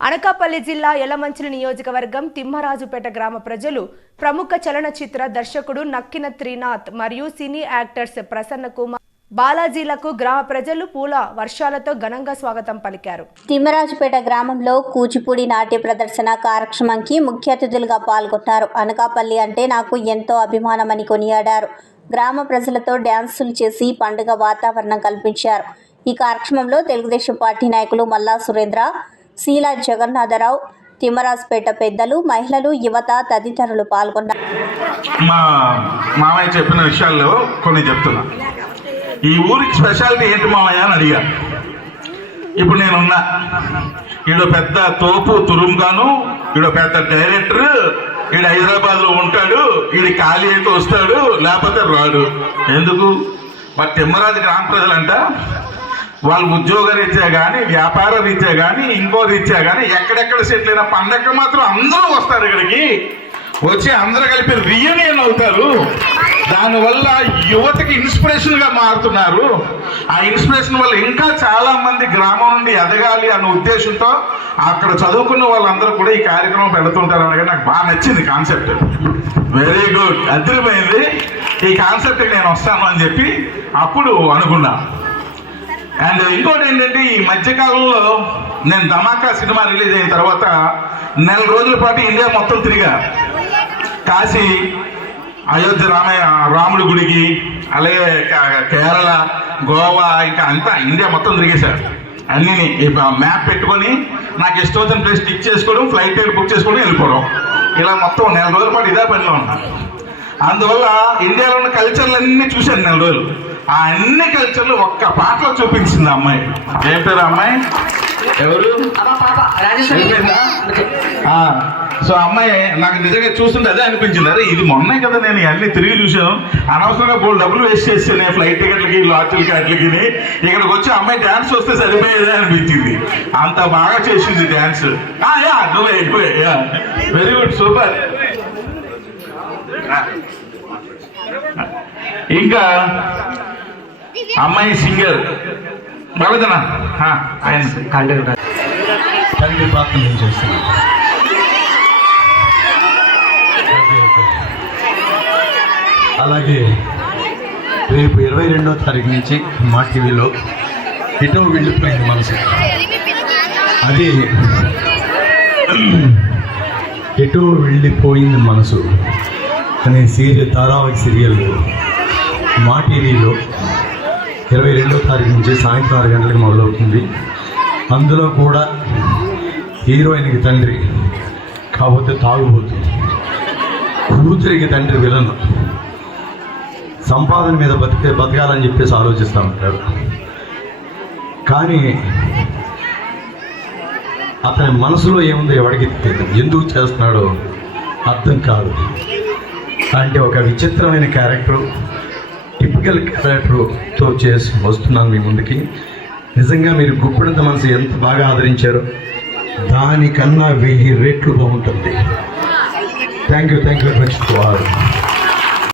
అనకాపల్లి జిల్లా యలమంచిలి నియోజకవర్గం తిమ్మరాజుపేట గ్రామ ప్రజలు ప్రముఖ చలనచిత్ర దర్శకుడు నక్కిన త్రినాథ్ మరియు సినీ యాక్టర్స్ ప్రసన్న కుమార్ బాలాజీలకు గ్రామ ప్రజలు పూల వర్షాలతో ఘనంగా స్వాగతం పలికారు. తిమ్మరాజుపేట గ్రామంలో కూచిపూడి నాట్య ప్రదర్శన కార్యక్రమంకి ముఖ్య అతిథులుగా పాల్గొన్నారు. అనకాపల్లి అంటే నాకు ఎంతో అభిమానమని కొనియాడారు. గ్రామ ప్రజలతో డ్యాన్సులు చేసి పండుగ వాతావరణం కల్పించారు. ఈ కార్యక్రమంలో తెలుగుదేశం పార్టీ నాయకులు మల్లా సురేంద్ర శీలా జగన్నాథరావు తిమ్మరాజపేట పెద్దలు మహిళలు యువత తదితరులు పాల్గొన్నారు. మా మామయ్య చెప్పిన విషయాల్లో కొన్ని చెప్తున్నా. ఈ ఊరికి స్పెషాలిటీ ఏంటి మామయ్య అని అడిగాను ఇప్పుడు నేనున్నా. ఈడ పెద్ద తోపు తురుంగాను ఈడ పెద్ద డైరెక్టర్ ఈడ హైదరాబాద్లో ఉంటాడు ఈడ ఖాళీ అయితే వస్తాడు లేకపోతే రాడు. ఎందుకు? మరి తిమ్మరాజు గ్రామ ప్రజలంట. వాళ్ళు ఉద్యోగ రీత్యా కానీ వ్యాపార రీత్యా కానీ ఇంకో రీత్యా కానీ ఎక్కడెక్కడ సెటిల్ అయిన పండగ మాత్రం అందరూ వస్తారు ఇక్కడికి. వచ్చి అందరూ కలిపి రియూనియన్ అవుతారు. దానివల్ల యువతకి ఇన్స్పిరేషన్గా మారుతున్నారు. ఆ ఇన్స్పిరేషన్ వల్ల ఇంకా చాలా మంది గ్రామం నుండి ఎదగాలి అన్న ఉద్దేశంతో అక్కడ చదువుకున్న వాళ్ళందరూ కూడా ఈ కార్యక్రమం పెడుతుంటారు అనగా నాకు బాగా నచ్చింది కాన్సెప్ట్ వెరీ గుడ్ అదిరిపోయింది. ఈ కాన్సెప్ట్ నేను వస్తాను అని చెప్పి అప్పుడు అనుకున్నాను. అండ్ ఇంకోటి ఏంటంటే ఈ మధ్యకాలంలో నేను ధమాకా సినిమా రిలీజ్ అయిన తర్వాత నెల రోజుల పాటు ఇండియా మొత్తం తిరిగా. కాశీ అయోధ్య రామయ్య రాముడి గుడికి అలాగే కేరళ గోవా ఇంకా అంతా ఇండియా మొత్తం తిరిగేశారు. అన్ని మ్యాప్ పెట్టుకొని నాకు ఇష్టం వచ్చిన ప్లేస్ టిక్ చేసుకోవడం ఫ్లైట్ టికెట్ బుక్ చేసుకోవడం వెళ్ళిపోవడం. ఇలా మొత్తం నెల రోజుల పాటు ఇదే పనిలో ఉన్నాను అందువల్ల ఇండియాలో ఉన్న కల్చర్లు చూశాను నెల రోజులు. ఆ అన్ని కల్చర్లు ఒక్క పాటలో చూపించింది ఆ అమ్మాయి. ఏం పేరు అమ్మాయి? ఎవరు? సో అమ్మాయి నాకు నిజంగా చూస్తుంటే అదే అనిపించింది. అరే ఇది మొన్నే కదా నేను ఇవన్నీ తిరిగి చూశాను. అనవసరంగా బోల్ డబ్బులు వేస్ట్ చేసాను ఫ్లైట్ టికెట్లకి లాడ్జీలకి వాటికి ఇక్కడికి వచ్చి అమ్మాయి డాన్స్ వస్తే సరిపోయేదే అనిపించింది. అంత బాగా చేసింది డాన్స్ యా నువ్వే అయిపోయా వెరీ గుడ్ సూపర్ ఇంకా అమ్మాయి సింగర్. బాగుదనా ఆయన. తండ్రి పాత్ర నేను చేస్తున్నాను అలాగే రేపు ఇరవై రెండో తారీఖు నుంచి మా టీవీలో ఎటో వెళ్ళిపోయింది మనసు. అది ఎటో వెళ్ళిపోయింది మనసు. అనే సీరియల్ ధారావాహిక సీరియల్ మా టీవీలో ఇరవై రెండో తారీఖు నుంచి సాయంత్రం ఆరు గంటలకు మొదలవుతుంది. అందులో కూడా హీరోయిన్కి తండ్రి కాకపోతే తాగుబోతు. కూతురికి తండ్రి విలను. సంపాదన మీద బతికే బతకాలని చెప్పేసి ఆలోచిస్తూ ఉంటాడు కానీ అతని మనసులో ఏముందో ఎవరికి తెలియదు. ఎందుకు చేస్తున్నాడో అర్థం కాదు. అంటే ఒక విచిత్రమైన క్యారెక్టర్. టిపికల్ క్యారెక్టర్తో చేసి వస్తున్నాను మీ ముందుకి. నిజంగా మీరు గుప్పెడంత మనసు ఎంత బాగా ఆదరించారో దానికన్నా వెయ్యి రెట్లు బాగుంటుంది. Thank you thank you very much